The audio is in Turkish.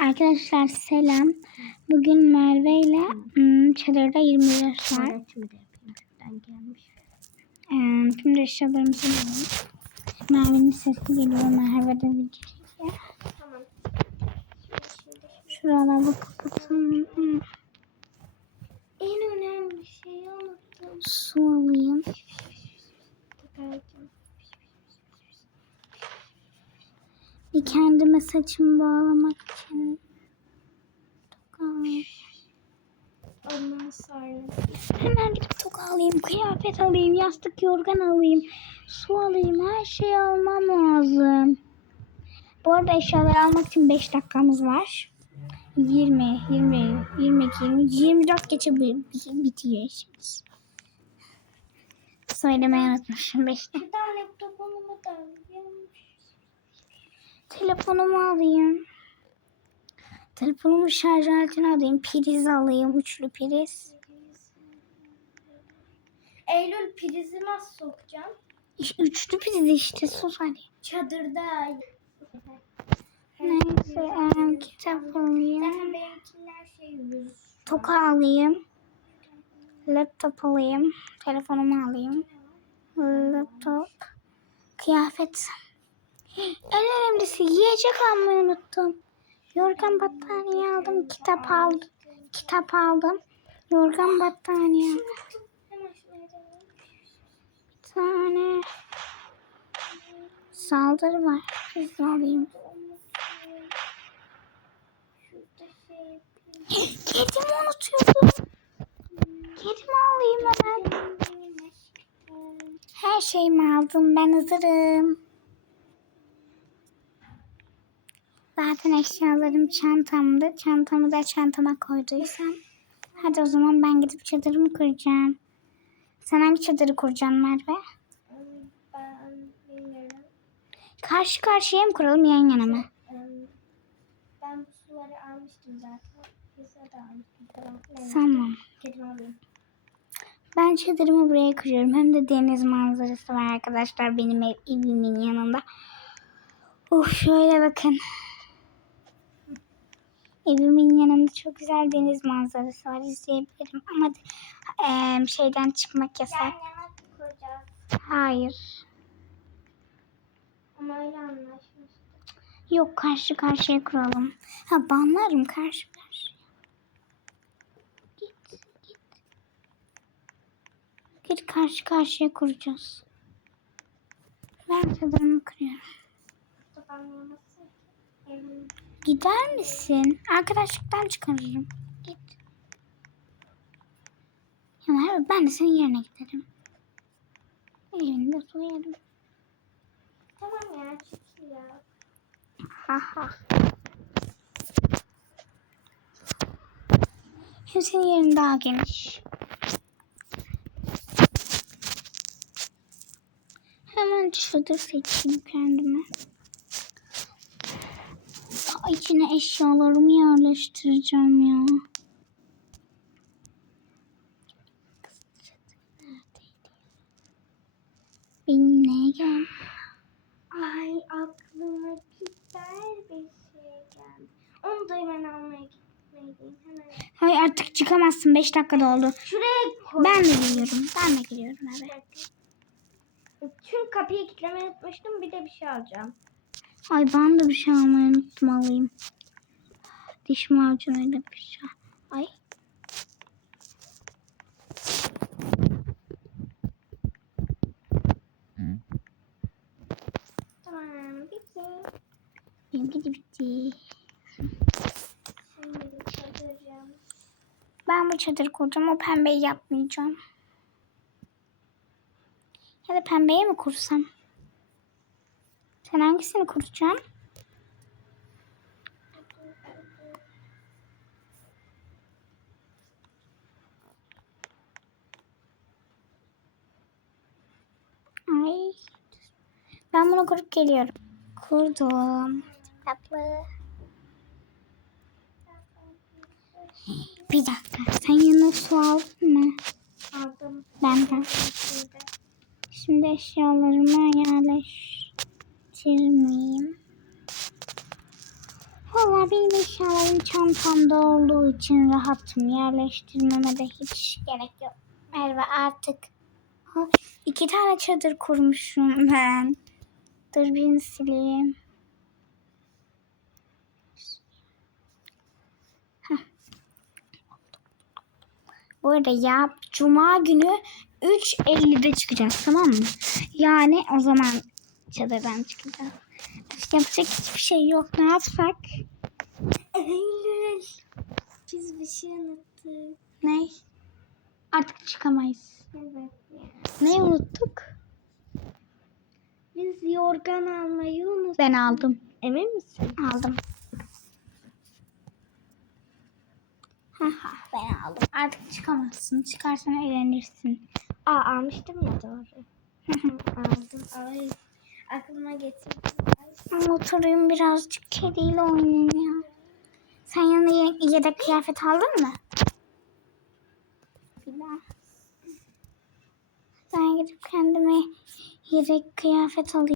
Arkadaşlar selam. Bugün Merve ile hmm, çadırda 20 yaş var. Öğretimi de yapayım. Şuradan gelmiş. Ee, şimdi eşyalarımızı alalım. Merve'nin sesi geliyor. Merve de video. Tamam. Şuraları kapatalım. Hmm, En önemli şeyi unuttum. Su alayım. Bir kendime saçımı bağlamak için. Ondan sonra Hemen gidip toka alayım, kıyafet alayım, yastık yorgan alayım, su alayım, her şeyi almam lazım. Bu arada eşyaları almak için 5 dakikamız var. 20, 20, 22, 20, 24 geçe bi- bi- bitiyor işimiz. Söylemeyi unutmuşum 5 dakika. şuradan laptopumu da. Telefonumu alayım. Telefonumu şarj aletine alayım. Priz alayım. Üçlü priz. Eylül prizi nasıl sokacağım? Üçlü priz işte sus hadi. Çadırda. Neyse em, kitap alayım. Şey. Toka alayım. Laptop alayım. Telefonumu alayım. Laptop. Kıyafet. En önemlisi yiyecek almayı unuttum. Yorgan battaniye aldım. Kitap aldım. Kitap aldım. Yorgan battaniye Bir tane saldırı var. Biz alayım. Kedimi unutuyordum. Kedimi alayım hemen. Her şeyimi aldım. Ben hazırım. Zaten eşyalarım çantamda. Çantamı da çantama koyduysam. Hadi o zaman ben gidip çadırımı kuracağım. Sen hangi çadırı kuracaksın Merve? Ben bilmiyorum. Karşı karşıya mı kuralım yan yana mı? Ben bu suları almıştım zaten. Pizza da almıştım. Tamam. Alayım. Ben çadırımı buraya kuruyorum. Hem de deniz manzarası var arkadaşlar benim ev, evimin yanında. Uf şöyle bakın. Evimin yanında çok güzel deniz manzarası var. İzleyebilirim ama eee, şeyden çıkmak yasak. Hayır. Ama öyle anlaşmıştık. Yok karşı karşıya kuralım. Ha banlarım karşı karşıya. Git git. Git karşı karşıya kuracağız. Ben çadırımı kuruyorum. Gider misin? Arkadaşlıktan çıkarırım. Git. Merve, ben de senin yerine giderim. Evinde su yerim. Tamam ya çekil ya. Ha ha. Hem senin yerin daha geniş. Hemen çadır seçeyim kendime. İçine eşyalarımı yerleştireceğim ya. Benimle gel. Ay aklıma güzel bir şey geldi. Onu da hemen almaya gitmeliyim. Hemen. Hayır artık çıkamazsın. 5 dakika oldu. Şuraya koy. Ben de geliyorum. Ben de geliyorum eve. Tüm kapıyı kilitlemeyi unutmuştum. Bir de bir şey alacağım. Ay ben de bir şey almayı unuttum alayım. Diş macunuyla bir şey. Ay. Tamam. Bitti. Benimki bitti. Ben bu çadırı kuracağım. O pembeyi yapmayacağım. Ya da pembeyi mi kursam? Sen hangisini kuracaksın? Ay. Ben bunu kurup geliyorum. Kurdum. Tatlı. Bir dakika. Sen yanına su aldın mı? Aldım. Benden. Şimdi. Eşyalarımı yerleştirmeyeyim. Oh, Valla benim eşyalarım çantamda olduğu için rahatım. Yerleştirmeme de hiç gerek yok. Merve artık. İki tane çadır kurmuşum ben. Dur birini sileyim. Bu arada ya Cuma günü 3.50'de çıkacağız tamam mı? Yani o zaman çadırdan çıkacağız. Yapacak hiçbir şey yok. Ne yapsak? Eylül. Biz bir şey unuttuk. Ne? Artık çıkamayız. Evet. ya. Ne unuttuk? Biz yorgan almayı unuttuk. Ben aldım. Emin misin? Aldım. Haha ben aldım. Artık çıkamazsın. Çıkarsan eğlenirsin. Aa almıştım ya doğru. Aldım. Ay aklıma. Ben oturayım birazcık kediyle oynayayım ya. Sen yanına ye- yedek kıyafet aldın mı? Bilmem. Ben gidip kendime yedek kıyafet alayım.